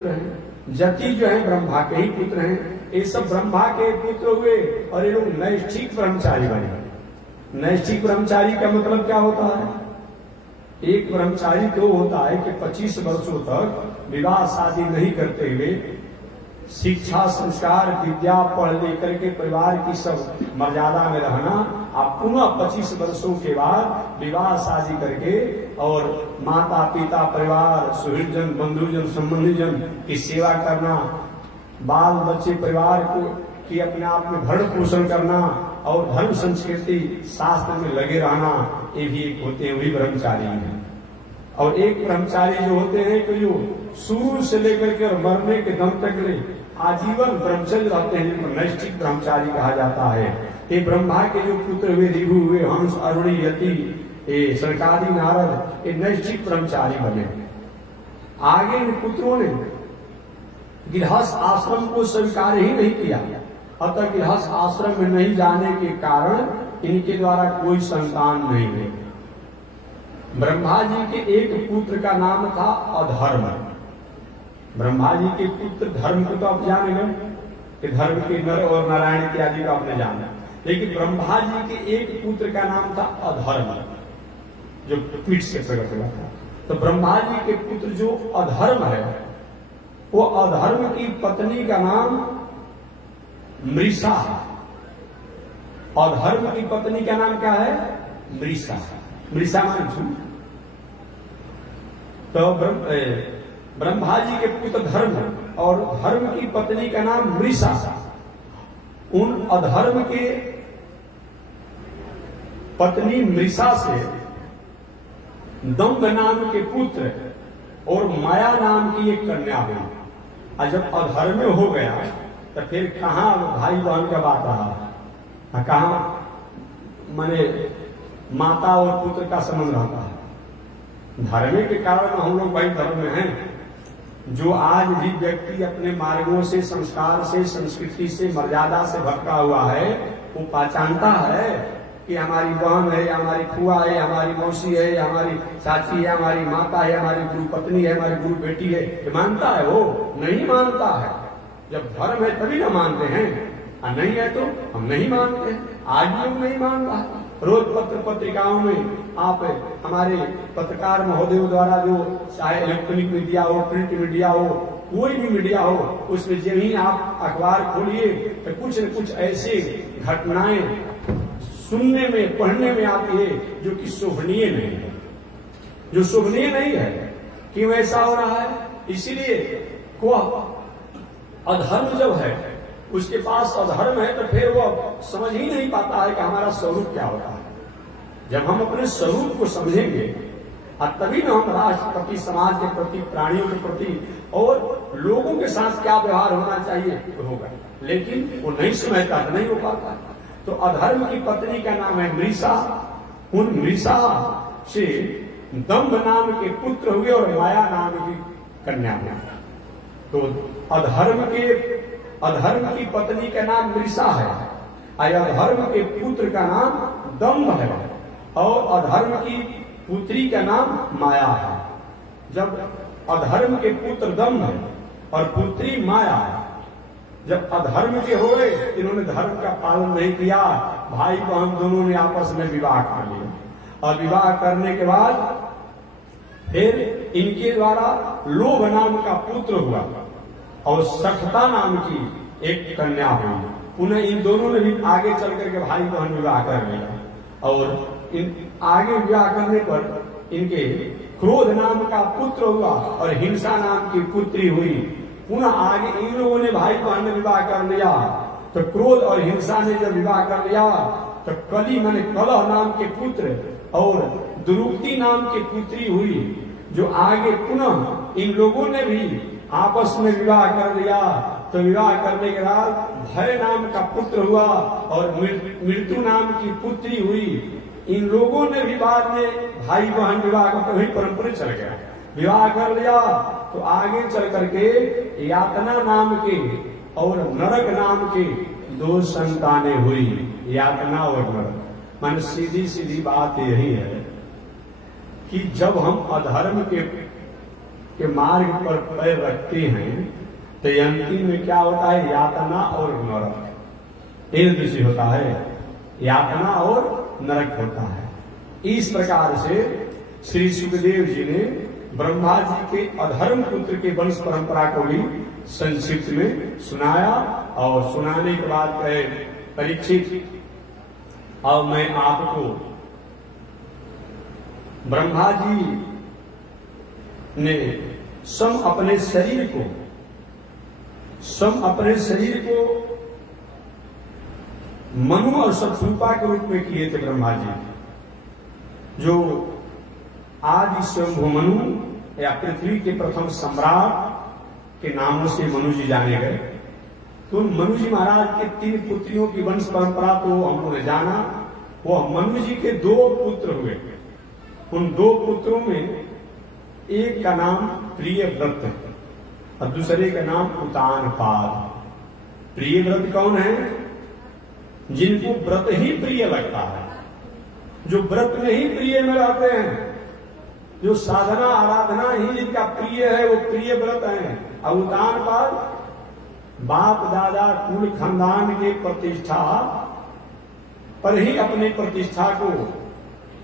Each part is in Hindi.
हैं। जति जो है ब्रह्मा के ही पुत्र हैं। ये सब ब्रह्मा के पुत्र हुए और ये लोग नैष्ठिक ब्रह्मचारी बने। नैष्ठिक ब्रह्मचारी का मतलब क्या होता है? एक ब्रह्मचारी तो होता है कि 25 वर्षों तक विवाह शादी नहीं करते हुए शिक्षा संस्कार विद्या पढ़ लेकर के परिवार की सब मर्यादा में रहना, आप पुनः 25 वर्षों के बाद विवाह शादी करके और माता पिता परिवार सुहृदजन बंधुजन संबंधीजन की सेवा करना, बाल बच्चे परिवार को की अपने आप में भरण पोषण करना और धर्म संस्कृति शास्त्र में लगे रहना, ये भी एक होते हैं, वही ब्रह्मचारी हैं। और एक ब्रह्मचारी जो होते हैं कि जो शुरू से लेकर के और मरने के दम तक ले आजीवन ब्रह्मचर्य रहते हैं, जिनको नैष्ठिक ब्रह्मचारी कहा जाता है। ये ब्रह्मा के जो पुत्र हुए, ऋभु हुए, हंस, अरुणी, यति, ये सरकारी नारद, ये नैष्ठिक ब्रह्मचारी बने। आगे इन पुत्रों ने गृहस्थ आश्रम को स्वीकार ही नहीं किया, अतः गृहस्थ आश्रम में नहीं जाने के कारण इनके द्वारा कोई संतान नहीं हुए। ब्रह्मा जी के एक पुत्र का नाम था अधर्म। ब्रह्मा जी के पुत्र धर्म को तो आप जाने गए कि धर्म के नर और नारायण इत्यादि का आपने जाना, लेकिन ब्रह्मा जी के एक पुत्र का नाम था अधर्म, जो पीठ से प्रकट हुआ था। तो ब्रह्मा जी के पुत्र जो अधर्म है, वो अधर्म की पत्नी का नाम मृषा है। अधर्म की पत्नी का नाम क्या है? मृषा। मृषा मान झूठ। तो ब्रह्मा जी के पुत्र धर्म और धर्म की पत्नी का नाम मृषा। उन अधर्म के पत्नी मृषा से दम्भ नाम के पुत्र और माया नाम की एक कन्या हुई। और जब अधर्म हो गया तो फिर कहां भाई बहन का बात रहा, कहां माने माता और पुत्र का संबंध रहता है। धर्म के कारण हम लोग भाई धर्म में हैं। जो आज भी व्यक्ति अपने मार्गों से, संस्कार से, संस्कृति से, मर्यादा से भटका हुआ है, वो पहचानता है कि हमारी बहन है, हमारी फुआ है, हमारी मौसी है, हमारी चाची है, हमारी माता है, हमारी गुरु पत्नी है, हमारी गुरु बेटी है, ये मानता है। वो नहीं मानता है। जब धर्म है तभी ना मानते हैं, और नहीं है तो हम नहीं मानते हैं। आज भी लोग नहीं मान रहा है। रोज पत्र पत्रिकाओं में आप हमारे पत्रकार महोदयों द्वारा जो चाहे इलेक्ट्रॉनिक मीडिया हो, प्रिंट मीडिया हो, कोई भी मीडिया हो, उसमें जब ही आप अखबार खोलिए तो कुछ न कुछ ऐसे घटनाएं सुनने में, पढ़ने में आती है जो कि शोभनीय नहीं है, जो शोभनीय नहीं है। क्यों ऐसा हो रहा है? इसीलिए को अधर्म जब है, उसके पास अधर्म है, तो फिर वो समझ ही नहीं पाता है कि हमारा स्वरूप क्या होता है। जब हम अपने स्वरूप को समझेंगे और तभी ना हम राष्ट्र के प्रति, समाज के प्रति, प्राणियों के प्रति और लोगों के साथ क्या व्यवहार होना चाहिए तो होगा। लेकिन वो नहीं समझता, नहीं हो पाता। तो अधर्म की पत्नी का नाम है मृषा। उन मृषा से दम्भ नाम के पुत्र हुए और माया नाम की कन्या हुई। तो अधर्म की पत्नी का नाम मृषा है और अधर्म के पुत्र का नाम दम्भ है और अधर्म की पुत्री का नाम माया है। जब अधर्म के पुत्र दम्भ है और पुत्री माया है, जब अधर्म के हुए, इन्होंने धर्म का पालन नहीं किया, भाई बहन दोनों ने आपस में विवाह कर लिया और विवाह करने के बाद फिर इनके द्वारा लोभ नाम का पुत्र हुआ और सखता नाम की एक कन्या हुई। पुनः इन दोनों ने भी आगे चल करके भाई बहन विवाह कर लिया और इन आगे विवाह करने पर इनके क्रोध नाम का पुत्र हुआ और हिंसा नाम की पुत्री हुई। पुनः आगे इन लोगों ने भाई बहन ने विवाह कर लिया, तो क्रोध और हिंसा ने जब विवाह कर लिया तो कली माने कलह नाम के पुत्र और दुरुक्ति नाम की पुत्री हुई। जो आगे पुनः इन लोगों ने भी आपस में विवाह कर लिया, तो विवाह करने के बाद भय नाम का पुत्र हुआ और मृत्यु नाम की पुत्री हुई। इन लोगों ने भी बाद में भाई बहन विवाह का कभी परंपरा चल गया, विवाह कर लिया। तो आगे चल करके यातना नाम के और नरक नाम के 2 संतानें हुई, यातना और नरक। मन सीधी सीधी बात यही है कि जब हम अधर्म के मार्ग पर पैर रखते हैं तो अंतिम में क्या होता है, यातना और नरक, एक दृष्टि होता है, यातना और नरक होता है। इस प्रकार से श्री सुखदेव जी ने ब्रह्मा जी के अधर्म पुत्र के वंश परंपरा को भी संक्षिप्त में सुनाया और सुनाने के बाद कहे, परीक्षित अब मैं आपको ब्रह्मा जी ने स्वयं अपने शरीर को मनु और शत्रुपा के रूप में किए थे ब्रह्मा जी, जो आदि स्वयंभू मनु या पृथ्वी के प्रथम सम्राट के नामों से मनु जी जाने गए। तो मनु जी महाराज के 3 पुत्रियों की वंश परंपरा तो हम लोगों ने जाना। वो मनु जी के 2 पुत्र हुए। उन 2 पुत्रों में एक का नाम प्रियव्रत है और दूसरे का नाम उतानपाद। प्रियव्रत कौन है? जिनको व्रत ही प्रिय लगता है, जो व्रत में ही प्रिय में रहते हैं, जो साधना आराधना ही जिनका प्रिय है वो प्रिय व्रत है। और उतानपाद बाप दादा कुल खानदान के प्रतिष्ठा पर ही अपनी प्रतिष्ठा को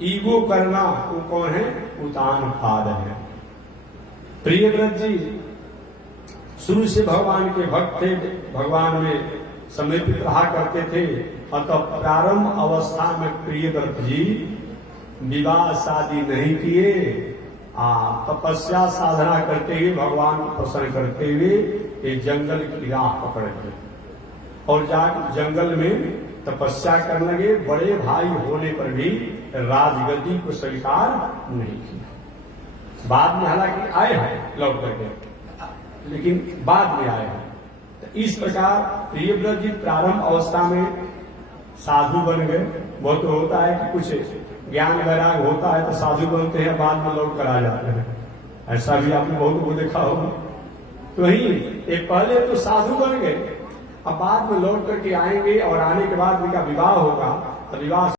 ईगो करना, वो कौन है? उतानपाद है। प्रियव्रत जी शुरू से भगवान के भक्त थे, भगवान में समर्पित रहा करते थे। अतः प्रारंभ अवस्था में प्रियव्रत जी विवाह शादी नहीं किए, तपस्या साधना करते हुए भगवान को प्रसन्न करते हुए एक जंगल की राह पकड़ गए और जाकर जंगल में तपस्या करने लगे। बड़े भाई होने पर भी राजगद्दी को स्वीकार नहीं किया। बाद में हालांकि आए हैं लौट करके, लेकिन बाद में आए हैं। तो इस प्रकार प्रियव्रत जी प्रारंभ अवस्था में साधु बन गए। बहुत तो होता है कि कुछ ज्ञान वैराग होता है तो साधु बनते हैं, बाद में लौट कर आ जाते हैं। ऐसा भी आपने बहुत को देखा होगा। तो वही एक पहले तो साधु बन गए, अब बाद में लौट करके आएंगे और आने के बाद उनका विवाह होगा। तो विवाह